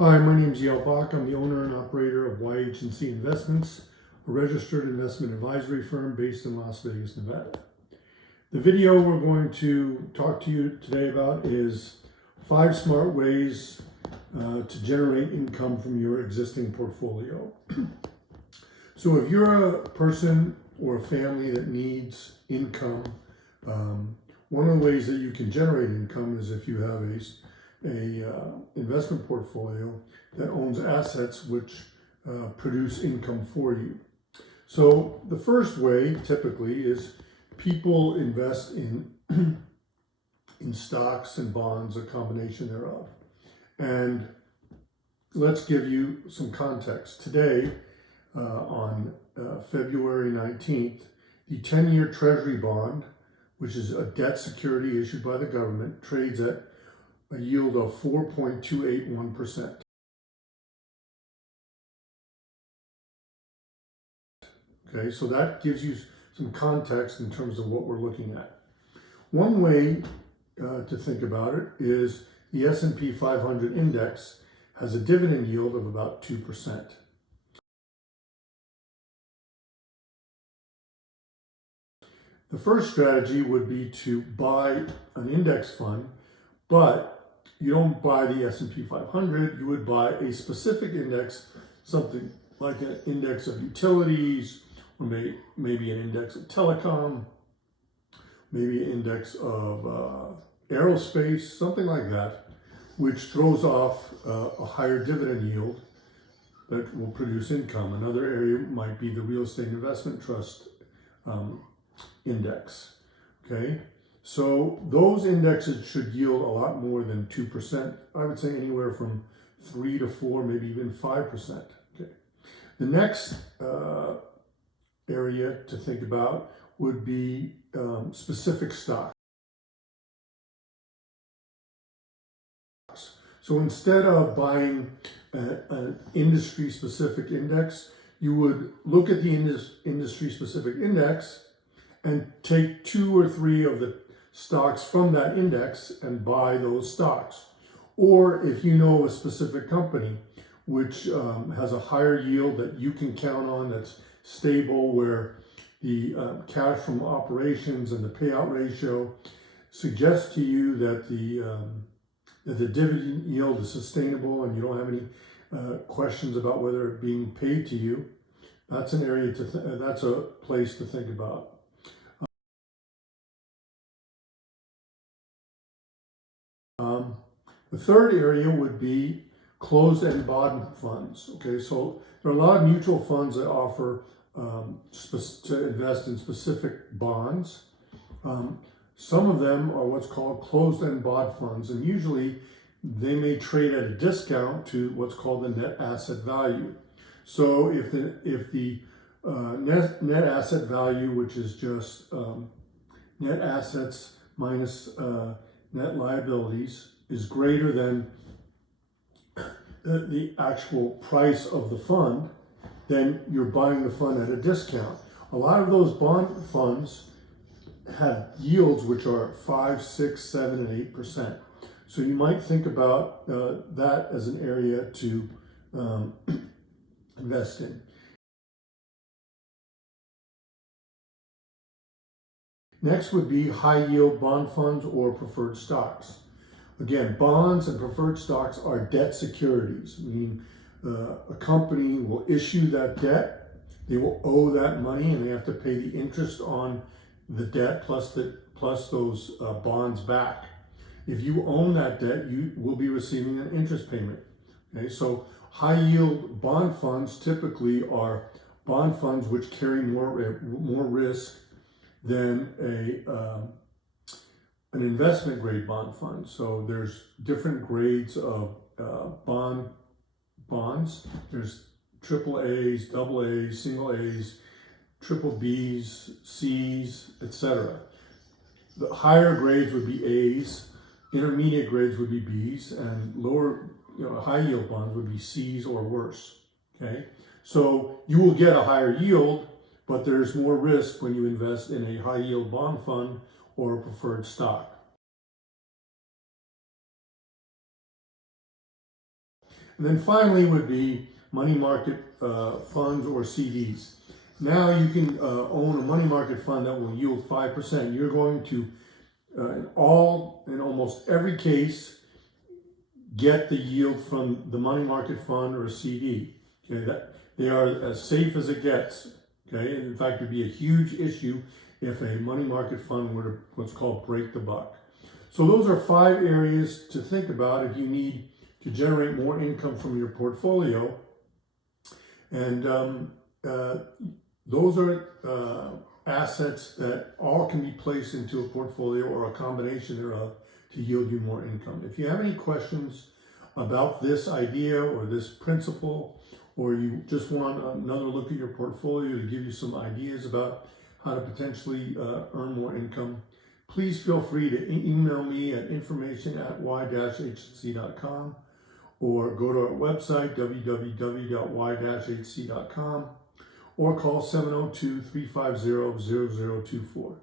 Hi, my name is Yale Bach. I'm the owner and operator of Y Agency Investments, a registered investment advisory firm based in Las Vegas, Nevada. The video we're going to talk to you today about is 5 smart ways to generate income from your existing portfolio. So if you're a person or a family that needs income, one of the ways that you can generate income is if you have a investment portfolio that owns assets which produce income for you. So the first way typically is people invest in in stocks and bonds, a combination thereof. And let's give you some context. Today, on February 19th, the 10-year Treasury bond, which is a debt security issued by the government, trades at a yield of 4.281%. Okay, so that gives you some context in terms of what we're looking at. One way to think about it is the S&P 500 index has a dividend yield of about 2%. The first strategy would be to buy an index fund, but you don't buy the S&P 500, you would buy a specific index, something like an index of utilities, or maybe an index of telecom, maybe an index of aerospace, something like that, which throws off a higher dividend yield that will produce income. Another area might be the real estate investment trust index. Okay, so those indexes should yield a lot more than 2%. I would say anywhere from 3 to 4, maybe even 5%. Okay, the next area to think about would be specific stocks. So instead of buying an industry-specific index, you would look at the industry-specific index and take 2 or 3 of the stocks from that index and buy those stocks. Or if you know a specific company which has a higher yield that you can count on, that's stable, where the cash from operations and the payout ratio suggests to you that the dividend yield is sustainable and you don't have any questions about whether it's being paid to you, that's an area that's a place to think about. The third area would be closed-end bond funds. Okay, so there are a lot of mutual funds that offer to invest in specific bonds. Some of them are what's called closed-end bond funds, and usually they may trade at a discount to what's called the net asset value. So if the net asset value, which is just net assets minus net liabilities, is greater than the actual price of the fund, then you're buying the fund at a discount. A lot of those bond funds have yields which are 5, 6, 7, and 8%. So you might think about that as an area to invest in. Next would be high yield bond funds or preferred stocks. Again, bonds and preferred stocks are debt securities, meaning a company will issue that debt, they will owe that money, and they have to pay the interest on the debt plus those bonds back. If you own that debt, you will be receiving an interest payment. Okay, so high yield bond funds typically are bond funds which carry more risk than an investment grade bond fund. So there's different grades of bonds. There's triple A's, double A's, single A's, triple B's, C's, etc. The higher grades would be A's, intermediate grades would be B's, and lower, high yield bonds would be C's or worse. Okay, so you will get a higher yield, but there's more risk when you invest in a high yield bond fund or a preferred stock. And then finally would be money market funds or CDs. Now you can own a money market fund that will yield 5%. You're going to, in almost every case, get the yield from the money market fund or a CD. Okay, that they are as safe as it gets. Okay, and in fact, it'd be a huge issue if a money market fund were to what's called break the buck. So those are 5 areas to think about if you need to generate more income from your portfolio. And those are assets that all can be placed into a portfolio or a combination thereof to yield you more income. If you have any questions about this idea or this principle, or you just want another look at your portfolio to give you some ideas about how to potentially earn more income, please feel free to email me at information@y-hc.com or go to our website, www.y-hc.com, or call 702-350-0024.